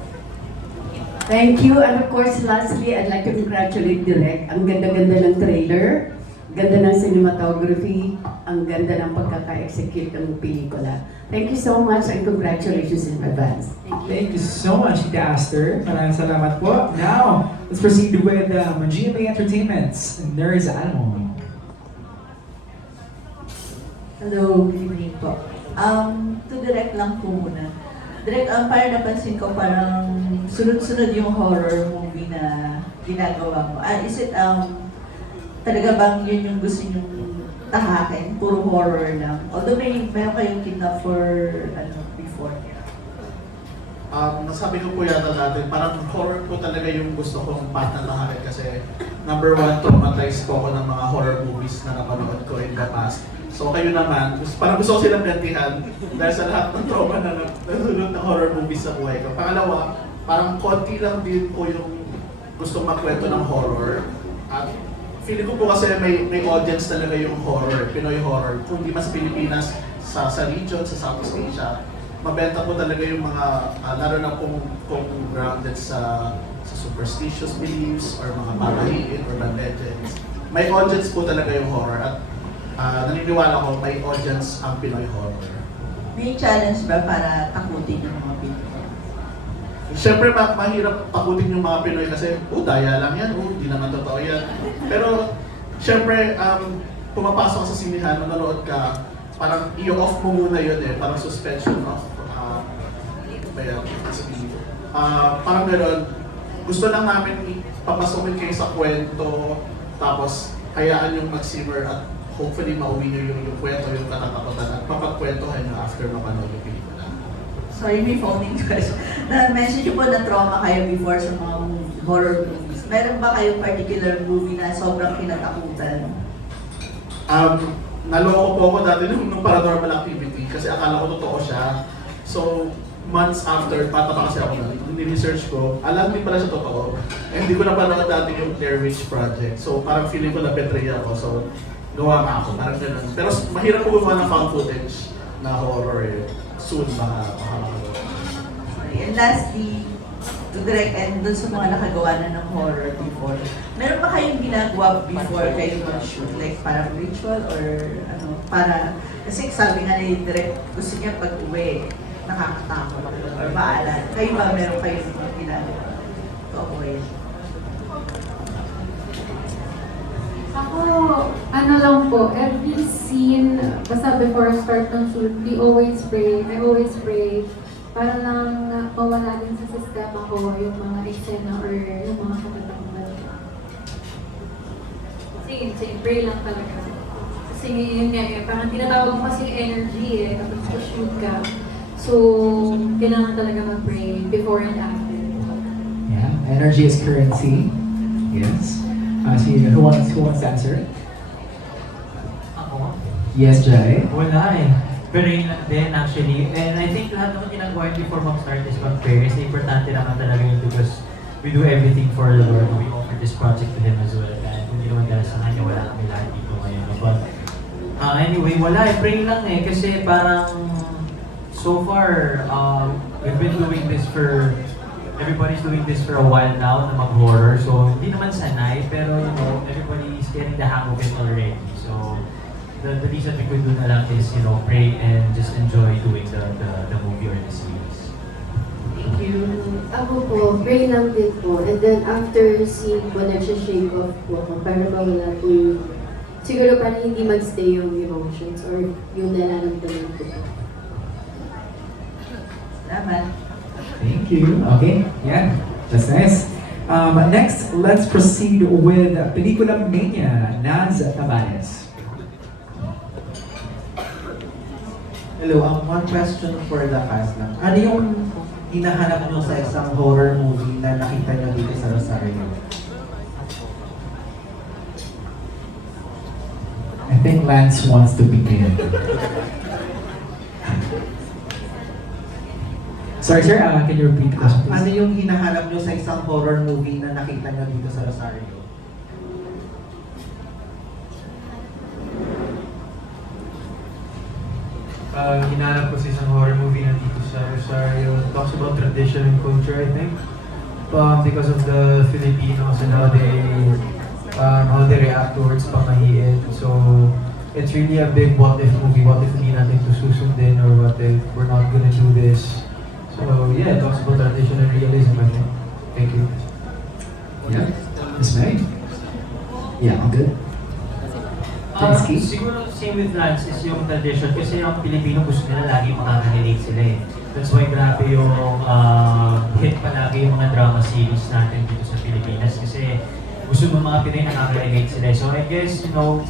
Thank you. And of course, lastly, I'd like to congratulate Direk. Ang ganda-ganda ng trailer, ganda ng cinematography, ang ganda ng pagkaka-execute ng pelikula. Thank you so much and congratulations in advance. Thank you so much, Tita Aster. Maraming salamat po. Now, let's proceed with GMA Entertainment's Nerds Animal. Hello, good evening po. To Direk lang po muna. Direk, parang napansin ko parang sunod-sunod yung horror movie na ginagawa mo. Is it, talaga bang yun yung gusto nyo tahakin? Puro horror lang? Although meron kayong kidnap for, before. Nasabi ko po yata natin, parang horror po talaga yung gusto kong path na tahakin kasi number one, traumatized po ako ng mga horror movies na napanood ko in the past. So kayo naman, parang gusto ko silang gantihan dahil sa lahat ng trauma na nasunod ng horror movies sa buhay ko. Pangalawa, parang konti lang din po yung gustong magkwento ng horror. At feeling ko po kasi may audience talaga yung horror, Pinoy horror. Kung di mas Pilipinas, sa region, sa Southeast Asia, mabenta po talaga yung mga, lalo na kung grounded sa superstitious beliefs or mga pamahiin or legends. May audience po talaga yung horror at naniniwala ko may audience ang Pinoy horror. May challenge ba para takutin yung mga Pinoy? Siyempre, mahirap takutin yung mga Pinoy kasi, daya lang yan, di naman totoo yan. Pero, siyempre, pumapasok sa sinihan, manonood ka, parang i-off mo muna yun parang suspension of, parang gano'n, gusto lang namin ipapasukin kayo sa kwento, tapos hayaan yung mag-simmer at hopefully mauwi nyo yung kwento, yung katatakutan at papagkwentuhan nyo after mapanood yung pelikula. Sorry, may phoning question. Na-mention nyo po na trauma kayo before sa mga horror movies. Meron ba kayong particular movie na sobrang kinatakutan? Naloko po ako dati nung Paranormal Activity kasi akala ko totoo siya. So, months after, bata pa kasi ako na, ni-research ko, alam din pala siya totoo. Eh, hindi ko napanood dati yung Blair Witch Project. So, parang feeling ko na-betray ako. So, gawa nga ako, parang gano'n. Pero mahirap po gumawa ng found footage na horror soon baka makagawa. And lastly, to Direk and dun sa mga nakagawa na ng horror before, meron ba kayong ginagawa before kayo mag-shoot? Like parang ritual or para, kasi sabi nga ni Direk, gusto niya pag-uwi, nakakatakot or maalan. Kayo ba meron kayong mga ginagawa to avoid? Ako, lang po, every scene, basta before start ng shoot, I always pray, para lang mawala din sa sistema ko yung mga eksena or yung mga katatakutan. Sige, pray lang talaga. Kasi yun nga parang tinatawag mo kasi energy kapag sa shoot ka. So, kailangan talaga mag-pray before and after. Yeah, energy is currency. Yes. Who wants to answer? Ako? Yes, Jai. Wala eh. Praying lang din actually. And I think lahat naman ginagawa yun before mag-start is mag-prayers. Importante naman talaga yun because we do everything for the Lord. We offer this project to Him as well. And kung hindi naman dahil sa kanya, wala kami lahat dito ngayon. But anyway, wala eh. Pray lang eh. Kasi parang so far, we've been doing this for everybody's doing this for a while now na mag-horror. So, hindi naman sanay, pero you know, everybody's getting the hang of it already. So, the least that we could do na lang is, you know, pray and just enjoy doing the movie or the series. Thank you. Ako po, pray lang din po. And then after seeing po, nagsha-shake off po ako para mawala po yung, siguro parang hindi mag-stay yung emotions or yung nararamdaman ko po. Salamat. Thank you. Okay, yeah, that's nice. Next, let's proceed with Pelikula Mania, Naz Tabanes. Hello, one question for the cast lang. Ano yung hinahanap nyo sa isang horror movie na nakita nyo dito sa Rosario? I think Lance wants to begin. Sorry, sir, can you repeat the question, please? Ano yung hinahanap nyo sa isang horror movie na nakita nyo dito sa Rosario? Hinanap ko sa isang horror movie na dito sa Rosario. It talks about tradition and culture, I think. Because of the Filipinos and how they react towards pamahiin. So, it's really a big what if movie. What if hindi natin ito susundin, or what if we're not gonna do this? So, yeah, it talks about tradition and realism, I think. Thank you. Yeah, Miss May? Yeah, I'm good. Siguro same with Lance is yung tradition kasi yung Pilipino gusto nila lagi makaka-relate sila eh. That's why grabe yung hit palagi yung mga drama series natin dito sa Pilipinas kasi gusto ng mga Pinoy nakaka-relate sila. So I guess, you know,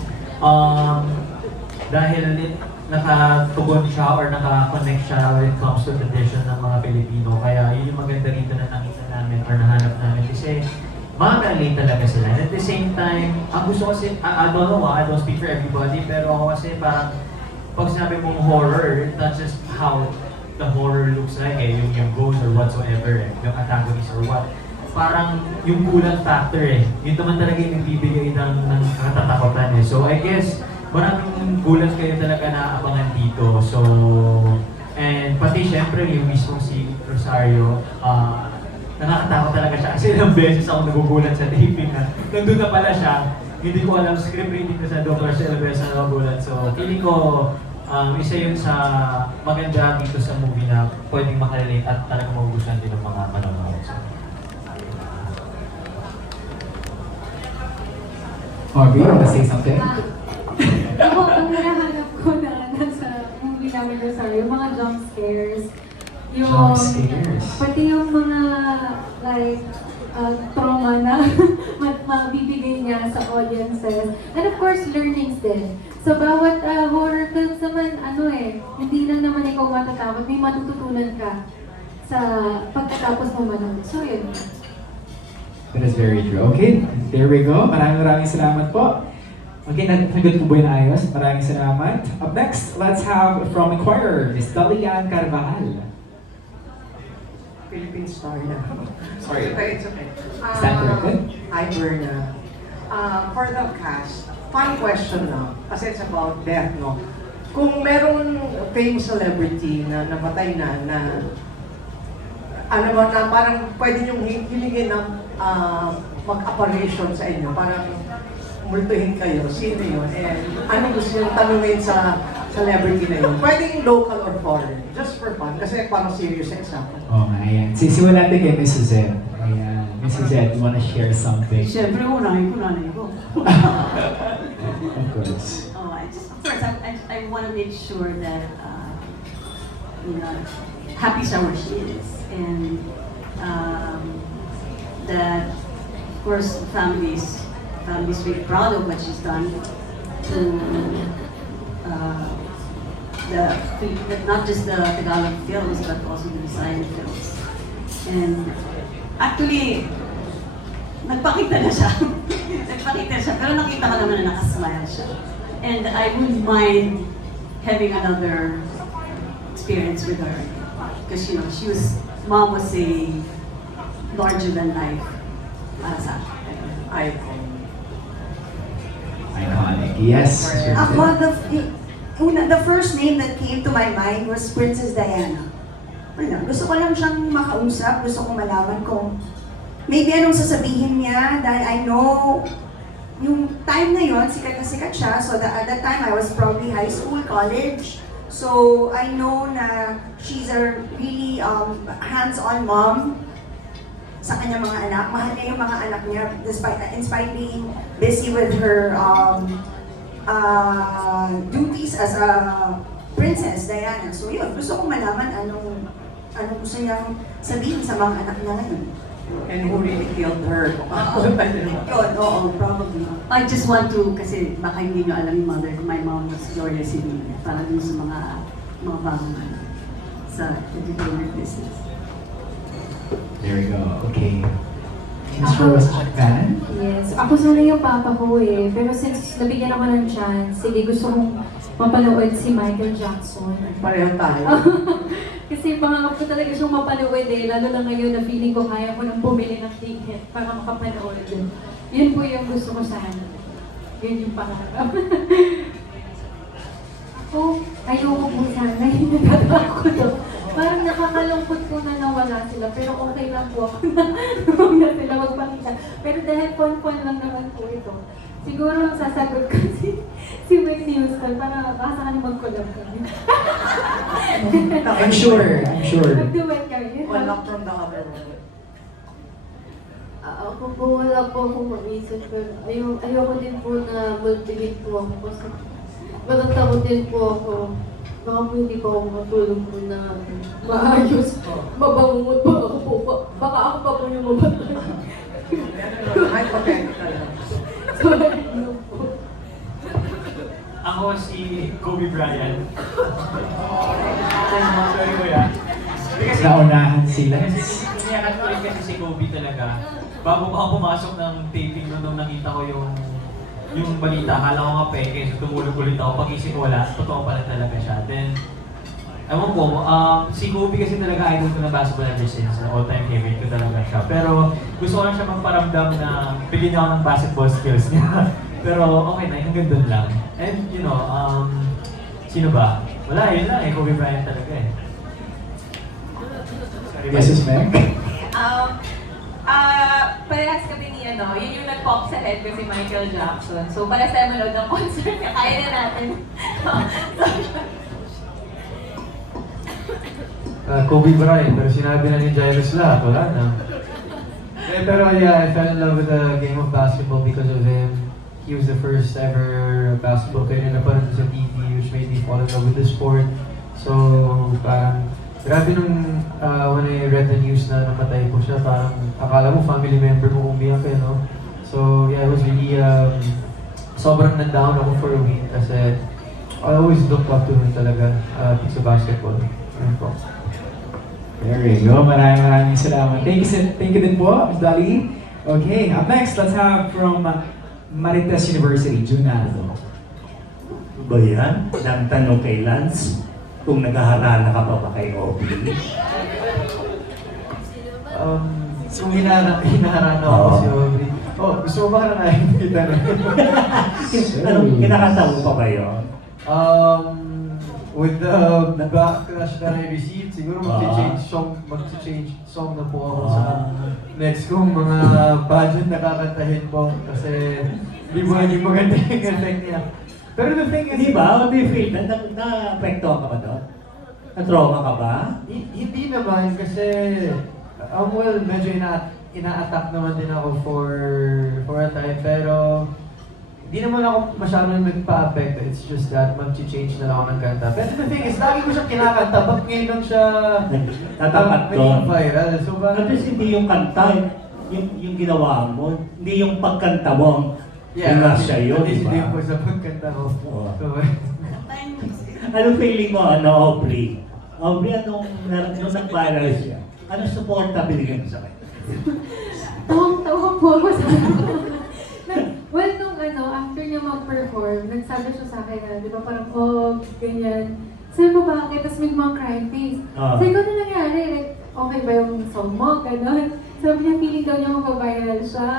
dahil nakatugon siya or naka-connect siya when it comes to tradition ng mga Pilipino, kaya yun yung maganda rito na nakita namin or nahanap namin kasi makaka-relate talaga sila. And at the same time, ang gusto kasi, I don't know, I don't speak for everybody, pero ako kasi parang pag sinabi mong horror, it's not just how the horror looks like eh, yung ghost or whatsoever eh, yung antagonist or what. Parang yung gulat factor eh, yun naman talaga yung nagbibigay ng katatakutan eh. So I guess, maraming gulat kayo talaga naaabangan dito. So, and pati syempre yung mismo si Rosario, nakakatakot talaga siya kasi ilang beses ako nagugulat sa taping na nandun na pala siya, hindi ko alam script reading na sa Dr. Ilang beses na nagugulat. So feeling ko isa yun sa maganda dito sa movie na pwedeng makarelate at talagang magugustuhan din ng mga manonood. So, Aubrey, you want to say something? Ako, ang hinahanap ko na nasa movie namin Rosario, yung mga jump scares. Yung, Jump scares. pati yung mga, like, trauma na mabibigay niya sa audiences. And of course, learnings din. So, bawat horror films naman, hindi lang naman ikaw matatakot, may matututunan ka sa pagkatapos mo manood. So, yun. That is very true. Okay, there we go. Maraming salamat po. Okay, nagot po ba yung ayos? Maraming salamat. Up next, let's have from Inquirer, Ms. Dalian Carvajal. Philippine Star na. Sorry. Okay, it's okay. Stand corrected. Hi, Berna. For the cast, fun question na. Kasi it's about death, no? Kung merong famous celebrity na namatay na parang pwede niyong hilingin ng mag-apparition sa inyo, parang multuhin kayo, sino yun? And ano gusto niyong tanungin sa celebrity na yun? Pwedeng local or foreign, just for fun, kasi parang serious example. Oh, ayan. Sisimula natin kay Miss Suzette. Ayan. Miss Suzette, you wanna share something? Siyempre, unahin ko nanay ko. Of course. Oh, first, I want to make sure that, happy summer she is. And that, of course, family's really proud of what she's done to not just the Tagalog films, but also the Visayan films. And actually, nagpakita na siya. Nagpakita siya, pero nakita ko naman na nakasmile siya. And I wouldn't mind having another experience with her. Because, you know, mom was a larger than life para sa akin. Iconic. Yes. Ako, the first name that came to my mind was Princess Diana. Wala, gusto ko lang siyang makausap, gusto ko malaman kung maybe anong sasabihin niya dahil I know yung time na yon sikat na sikat siya. So at that time, I was probably high school, college. So I know na she's a really hands-on mom sa kanyang mga anak. Mahal niya yung mga anak niya in spite being busy with her duties as a Princess Diana. So yun, gusto kong malaman anong gusto niyang sabihin sa mga anak niya ngayon. And who really killed her? Yun, oo, probably. I just want to, kasi baka hindi nyo alam yung mother ko, my mom was Gloria Civil, para dun sa mga bangon sa entertainment business. There we go. Okay. Miss Rose Chagpan? Yes. Ako sana yung papa ko eh. Pero since nabigyan ako ng chance, sige, gusto kong mapanood si Michael Jackson. Pareho tayo. Kasi pangarap ko talaga siyang mapanood eh. Lalo na ngayon na feeling ko kaya ko nang bumili ng ticket para makapanood. Yun po yung gusto ko sana. Yun yung pangarap. Ako, ayoko po sana. Hindi nagkatawa ko to. Parang nakakalungkot ko na nawala sila, pero okay lang po ako na huwag na sila magpakita. Pero dahil fun-fun lang naman po ito, siguro ang sasagot ko si Whitney Houston para baka saan mag-collab kami. I'm sure. Mag-duet kami. One up from the other. Ako po, wala po akong mag-isip, pero ayoko din po na multivate po ako kasi matatakot din po ako. Baka po hindi pa ako matulog po na maayos. Mabangungot pa ako po. Baka ako pa po yung mabatay. Hypothetical. Ako si Kobe Bryant. Sorry kuya. Kasi Naunahan sila. Kiniyakan ko rin kasi si Kobe talaga. Bago pa ako pumasok ng taping nung nakita ko yung balita, akala ko nga peke, so tumulog ulit ako. Pag-isip ko wala, totoo pala talaga siya. Then, ewan ko, si Kobe kasi talaga idol ko na basketball ever since. All-time favorite ko talaga siya. Pero gusto ko lang siya magparamdam na bigyan niya ako ng basketball skills niya. Pero okay na, hanggang doon lang. And you know, sino ba? Wala, yun lang eh, Kobe Bryant talaga eh. Mrs. Meg? Parehas kami ni yun yung nag-pop sa head ko si Michael Jackson. So, parehas tayo manood ng concert niya, kaya na natin. Kobe Bryant, pero sinabi na ni Jairus lahat, wala na. Pero yeah, I fell in love with the game of basketball because of him. He was the first ever basketball player na napanood sa TV, which made me fall in love with the sport. So, parang grabe nung when I read the news na namatay po siya, parang akala mo family member mo umiyak eh, no? So yeah, I was really, sobrang na-down ako for a week kasi I always look up to him talaga sa basketball. Ayun po. There you go. Maraming salamat. Thank you din po, Ms. Dali. Okay, up next, let's have from Marites University, June Aldo. Ba yan? Nagtanong kay Lance kung naghaharana ka pa ba kay Aubrey? Kung hinaharana ako si Aubrey. Oh, gusto mo ba na nakikita na? Anong kinakanta mo pa ba yun? With the backlash that I received, siguro mag-change song na po ako sa next kong mga budget na kakantahin po kasi di ba hindi maganda yung effect niya. Pero the thing is, Di ba? May feel na-apektuhan ka ba doon? Na-trauma ka ba? Hindi naman kasi, well, medyo ina-attack naman din ako for a time, pero hindi naman ako masyadong nagpa-affect. It's just that mag-change na lang ako ng kanta. Pero the thing is, lagi ko siyang kinakanta, ba't ngayon lang siya Tatapat doon. viral? So, At least hindi yung kanta, yung ginawa mo, hindi yung pagkanta mo. Yung nasa yun, di ba? Hindi po sa pagkanta ko. So, Anong feeling mo, Aubrey? Aubrey, nung nag-viral siya, anong support na binigyan mo sa kanya? tawang-tawa po ako sa well, nung after niya mag-perform, nagsabi siya sa akin na, di ba parang, ganyan. Sabi ko, bakit? Tapos may mga crying face. Sabi ko, ano nangyari? Like, okay ba yung song mo? Ganon. Sabi niya, feeling daw niya mag-viral siya.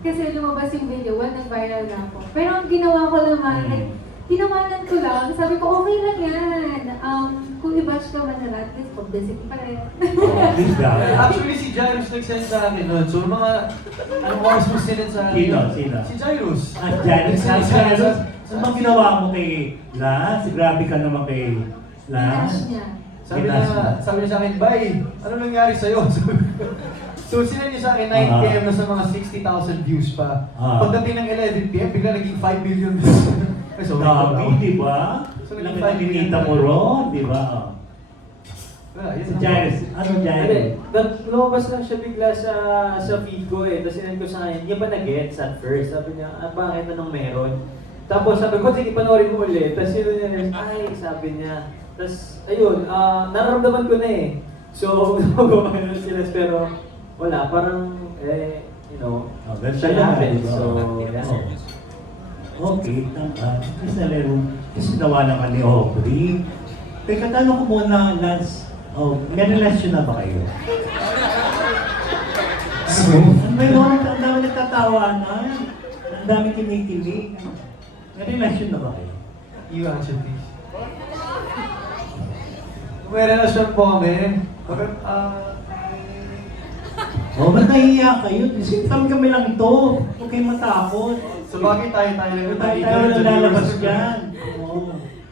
Kasi lumabas yung video, nag-viral na ako. Pero ang ginawa ko naman, like, tinawanan ko lang. Sabi ko, okay lang yan. Kung i-bash ka man na at least publicity pa rin. Actually, si Jairus nag-send sa akin nun. So, mga, anong oras mo sinend sa akin? Sino? Si Jairus. Jairus. Ano bang ginawa mo kay Lance? Grabe ka naman kay Lance. Bash niya. Sabi niya sa akin, bye, ano nangyari sa'yo? So, sinend niya sa akin 9 PM na sa mga 60,000 views pa. Pagdating ng 11 PM, bigla naging 5 million views. So, Grabe, di ba? So, Laki na kinita mo ron, di ba? Si Jairus, ano Jairus? Lumabas lang siya bigla sa feed ko eh. Tapos sinend ko sa kanya, hindi ba na-gets at first? Sabi niya, bakit anong meron? Tapos sabi ko, sige, panoorin mo ulit. Tapos yun niya, sabi niya. Tapos, ayun, nararamdaman ko na eh. So, gumagawa na sila, pero wala, parang, shit happens. So, yeah. Okay, kasi kasi nawa naman ni Aubrey. Teka, tanong ko muna, Lance, may relasyon na ba kayo? May mga ang dami nagtatawanan, ang dami kinikilig. May relasyon na ba kayo? You answer, please. May relasyon po kami. Ba't nahihiya kayo? Kami lang ito. Huwag kayong matakot. So bakit tayo Tayo lalabas dyan.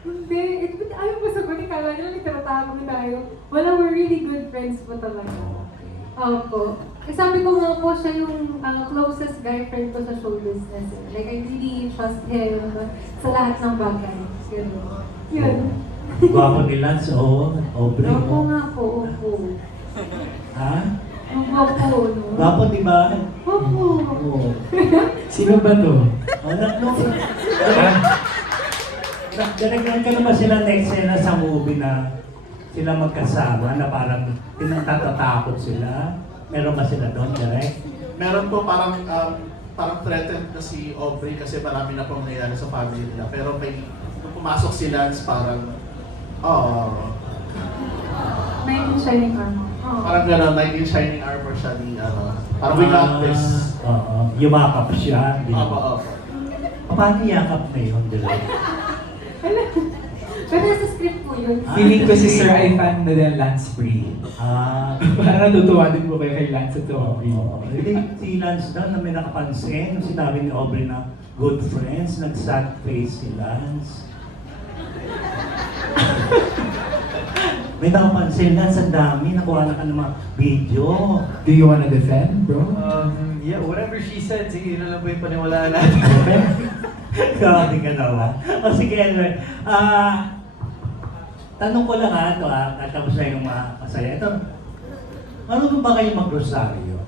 Hindi, ayaw ko sagutin, kala nila nagtatama tayo. Wala, we're really good friends po talaga. Opo. Sabi ko nga po, siya yung closest guy friend ko sa show business. Like, I really trust him sa lahat ng bagay. Yun. Gwapo ni Lance, Aubrey. Opo nga po, opo. Ha? Opo, no? Gwapo, di ba? Opo. Sino ba to? Dalagyan ka naman sila na eksena sa movie na sila magkasama na parang tinatatatakot sila. Meron ba sila doon, direct? Meron po parang threatened na si Aubrey kasi marami na pong nangyayari sa family nila. Pero nung pumasok si Lance parang, May shining armor. parang gano'n, knight in shining armor siya ni, parang we got this. Yumakap siya. Opo. Paano yakap na yun, direct? Pero nasa script po yun. Feeling ko si Sir ay fan na din Lance Free. Parang natutuwa din po kayo kay Lance at Aubrey. Si Lance daw na may nakapansin, yung sinabi ni Aubrey na good friends, nag-sad face si Lance. May nakapansin, Lance, ang dami, nakuha na ka ng mga video. Do you wanna defend, bro? Yeah, whatever she said, sige, yun na lang po yung paniwalaan natin. Grabe ka naman. O sige, anyway. Tanong ko lang tapos na yung masaya. Ito, marunong ba kayo mag-rosaryo?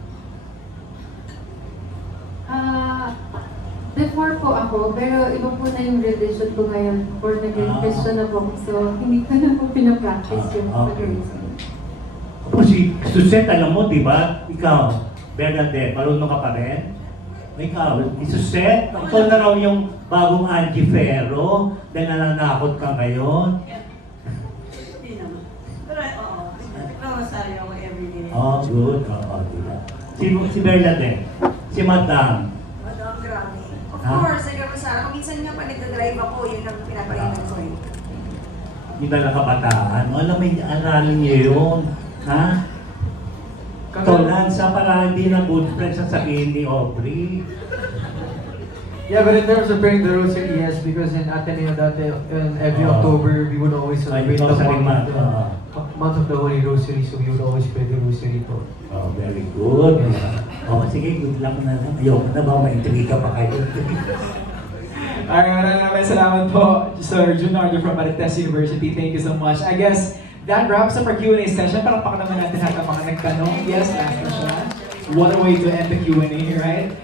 Before po ako, pero iba po na yung religion ko ngayon. Or naging Christian na po. So, hindi ko na po pinapractice yung mag-reason. Tapos si Suzette, alam mo, di ba? Ikaw, Bernadette, marunong ka pa rin? Ikaw, si Suzette, ito na raw yung bagong Angie Ferro dahil nananakot ka ngayon. Hindi naman. Pero nagkakasari ako everyday. Good. Diba? Si Bernadette, si Madam. Madam, grabe. Of course, nagkakasara. Kung minsan nga pa nagdadrive ako, yun ang pinapalitan ko eh. Yung dalang kabataan. Alam mo, aralin niyo yun. Ha? Lance, para hindi na good friends ang sabihin ni Aubrey. Yeah, but in terms of praying the rosary, yes, because in Ateneo dati, every October, we would always celebrate the month of the Holy Rosary, so we would always pray the rosary po. Oh, very good. Sige, good luck na lang. Ayoko na ba, ma-intriga pa kayo. Maraming salamat po, Sir Junardo from Marites University. Thank you so much. I guess that wraps up our Q&A session. Palakpakan naman natin lahat ng mga nagtanong. Yes, last na siya. What a way to end the Q&A, right?